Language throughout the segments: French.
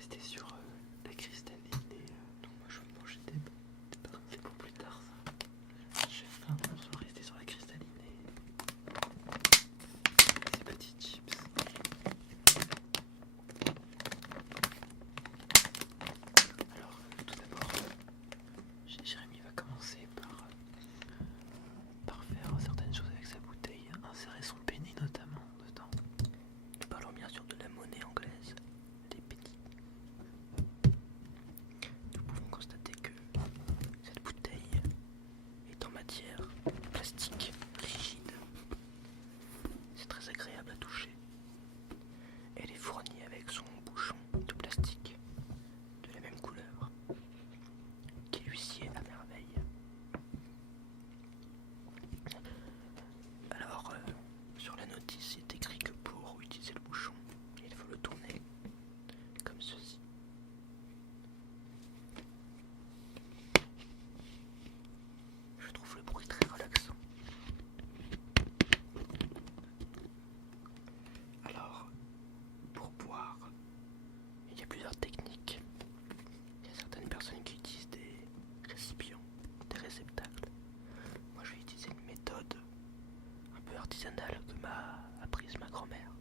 rester sur la cristalline et non, moi je vais manger des pains, c'est pour plus tard ça. J'ai faim, on va rester sur la cristalline et ces petits chips. Alors, tout d'abord, Jérémy va commencer par faire certaines choses avec sa bouteille, insérer son penny notamment dedans. Nous parlons bien sûr de la monnaie anglaise, des pennies. Nous pouvons constater que cette bouteille est en matière plastique rigide. C'est très agréable à toucher. Elle est fournie avec son bouchon de plastique de la même couleur qui lui sied à merveille. Alors, sur la notice, il est écrit que pour utiliser le bouchon, il faut le tourner comme ceci. Je trouve le bruit très relaxant. Alors, pour boire, il y a plusieurs techniques. Il y a certaines personnes qui utilisent des récipients, des réceptacles. Moi, je vais utiliser une méthode un peu artisanale que m'a apprise ma grand-mère.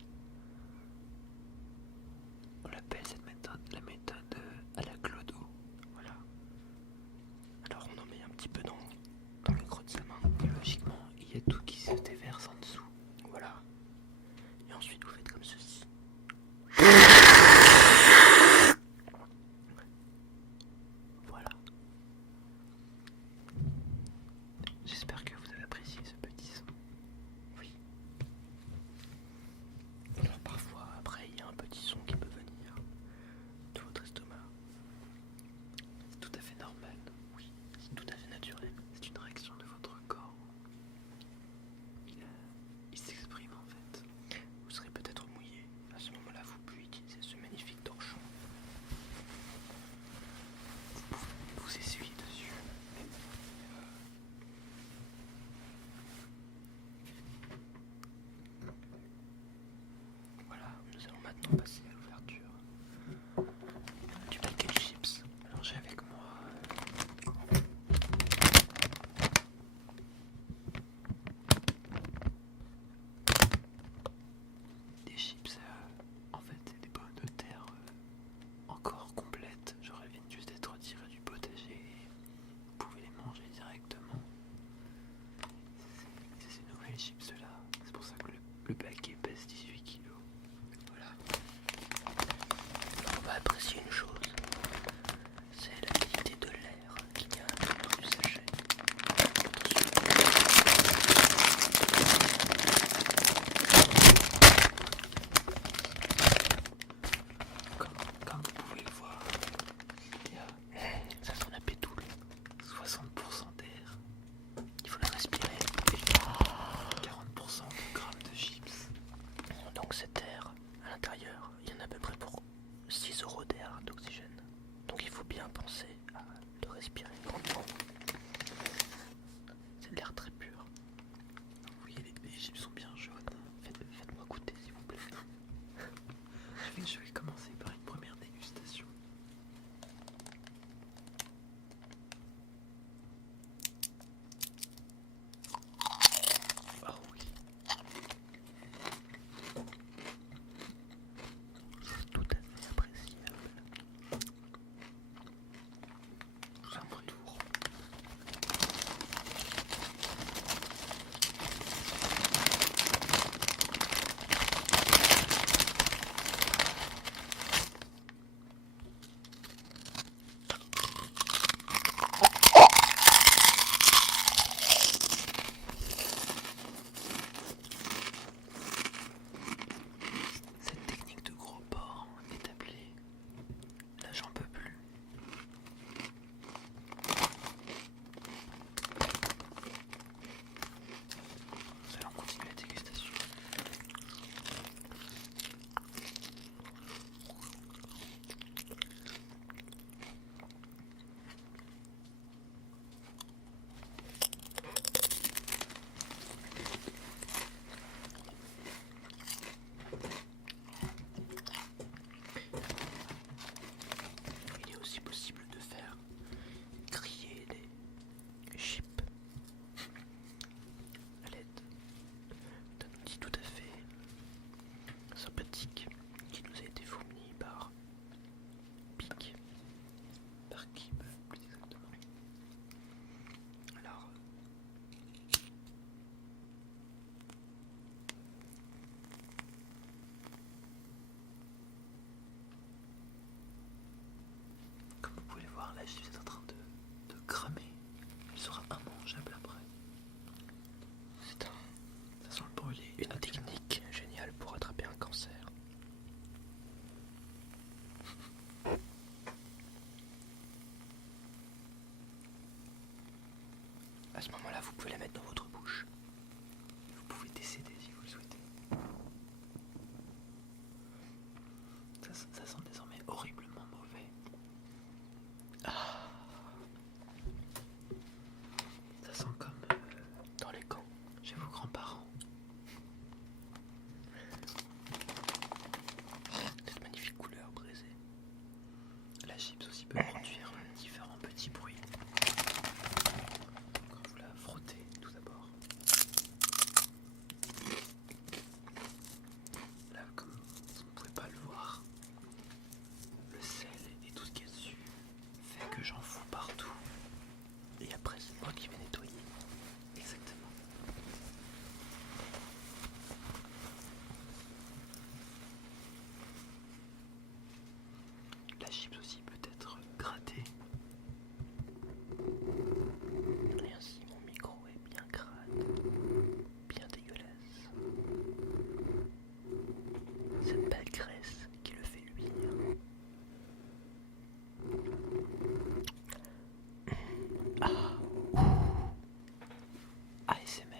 On l'appelle cette méthode la méthode à la clodo. Voilà. Alors on en met un petit peu dans le creux de sa main. Et logiquement, il y a tout qui se déverse en dessous. Voilà. Et ensuite vous faites comme ceci. chips est en train de cramer. Elle sera immangeable après. Ça sent le brûlé. Une technique géniale pour attraper un cancer. À ce moment-là, vous pouvez la mettre dans votre bouche. Vous pouvez décéder si vous le souhaitez. Ça sent désormais horriblement mauvais. Ça sent comme Dans les camps. chez vos grands-parents. Cette magnifique couleur brisée. La chips aussi peut produire différents petits bruits. Quand vous la frottez tout d'abord. Là, comme vous ne pouvez pas le voir, le sel et tout ce qu'il y a dessus fait que j'en fous partout. Et après, c'est moi qui vais nettoyer. Exactement. La chips aussi peut être grattée. Et ainsi, mon micro est bien crade, bien dégueulasse. Cette belle graisse qui le fait luire. ASMR.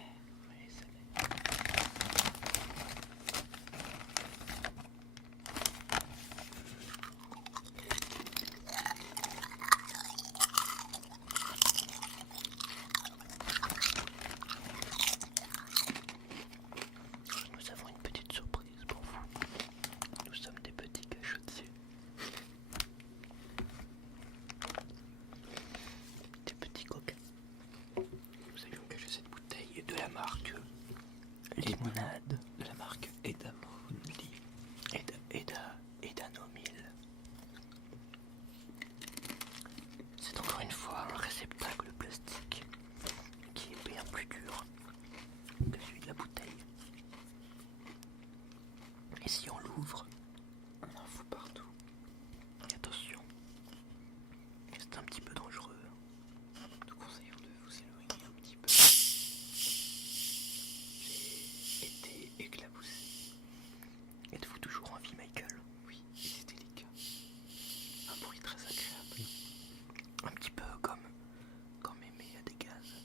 Nous avons une petite surprise pour vous. Nous sommes des petits cachotiers. Des petits coquins. Nous avions caché cette bouteille De la marque Limonade. de la marque Edam Only. Edanomil. C'est encore une fois un réceptacle plastique qui est bien plus dur que celui de la bouteille. Et si on l'ouvre, On en fout partout. et attention, c'est un petit peu dangereux. Nous conseillons de vous éloigner un petit peu. J'ai été éclaboussé. Êtes-vous toujours en vie, Michael? Oui, et c'est délicat. Un bruit très agréable. Un petit peu comme quand mémé a des gaz.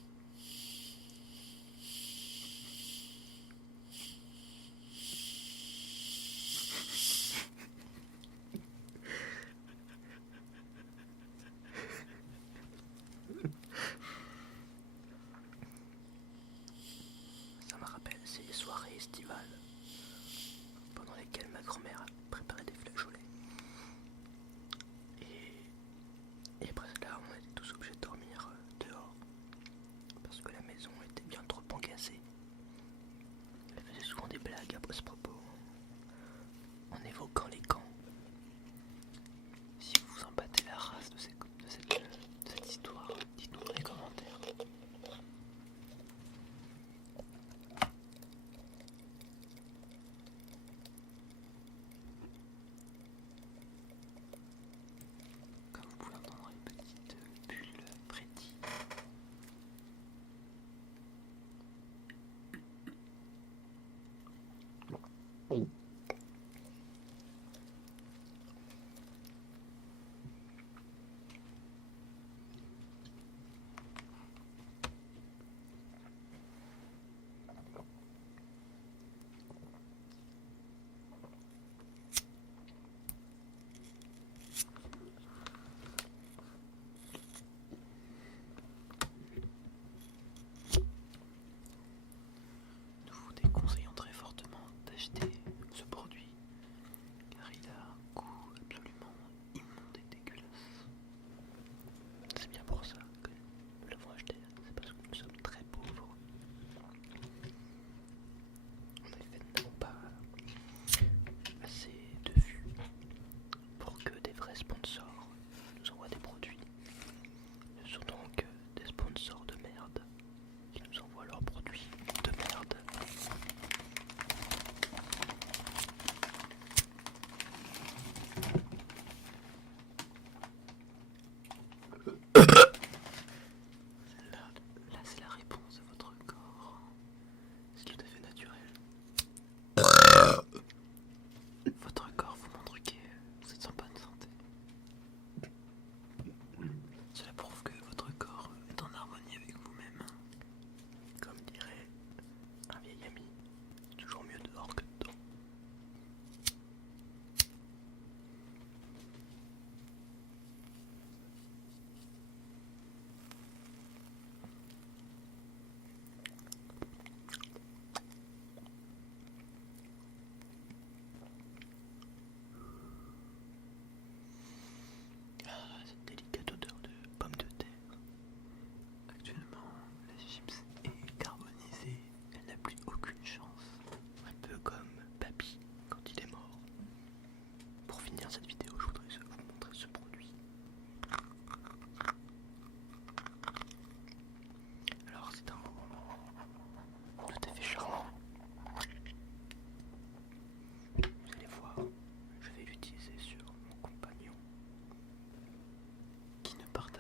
Ça me rappelle ces soirées estivales pendant lesquelles ma grand-mère préparait des flageolets. Et après cela, on était tous obligés de dormir dehors parce que la maison était bien trop engazée. Elle faisait souvent des blagues à ce propos en évoquant les camps. Si vous vous en battez la race de cette histoire, dites-nous dans les commentaires. Comme vous pouvez entendre une petite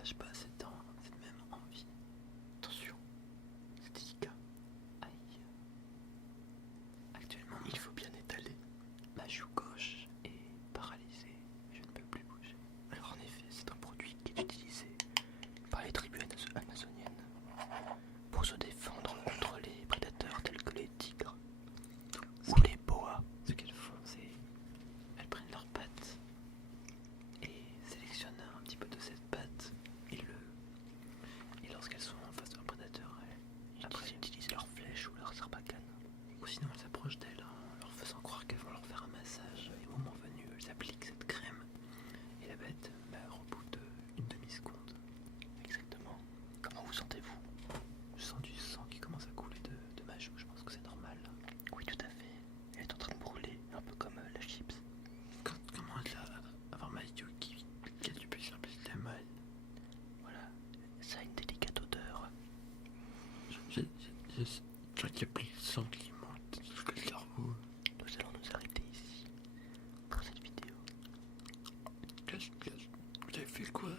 partage pas cette même envie. Attention, c'est délicat. Aïe. Actuellement, Il faut bien étaler. ma joue gauche est paralysée. Je ne peux plus bouger. Alors en effet, c'est un produit qui est utilisé par les tribus amazoniennes pour se défendre contre les prédateurs tels que les tigres ou les boas. Ce qu'elles font, c'est elles prennent leurs pattes et sélectionnent un petit peu de cette patte et lorsqu'elles sont en face de leur prédateur, Après, ils utilisent leurs flèches ou leurs sarbacane. ou sinon elles s'approchent d'elles en leur faisant croire qu'elles vont leur faire un massage et au moment venu, elles appliquent cette crème et la bête meurt au bout d'une demi-seconde. Exactement. Comment vous sentez-vous? Je sens du sang qui commence à couler de ma joue, je pense que c'est normal. Oui, tout à fait. Elle est en train de brûler, un peu comme la chips. Comment elle a avoir ma joue qui a du plus en plus de mal. Voilà, ça a une délicate odeur. Je sens qu'il y a plus de sang qui monte jusqu'au cerveau. Nous allons nous arrêter ici pour cette vidéo. Vous avez fait quoi?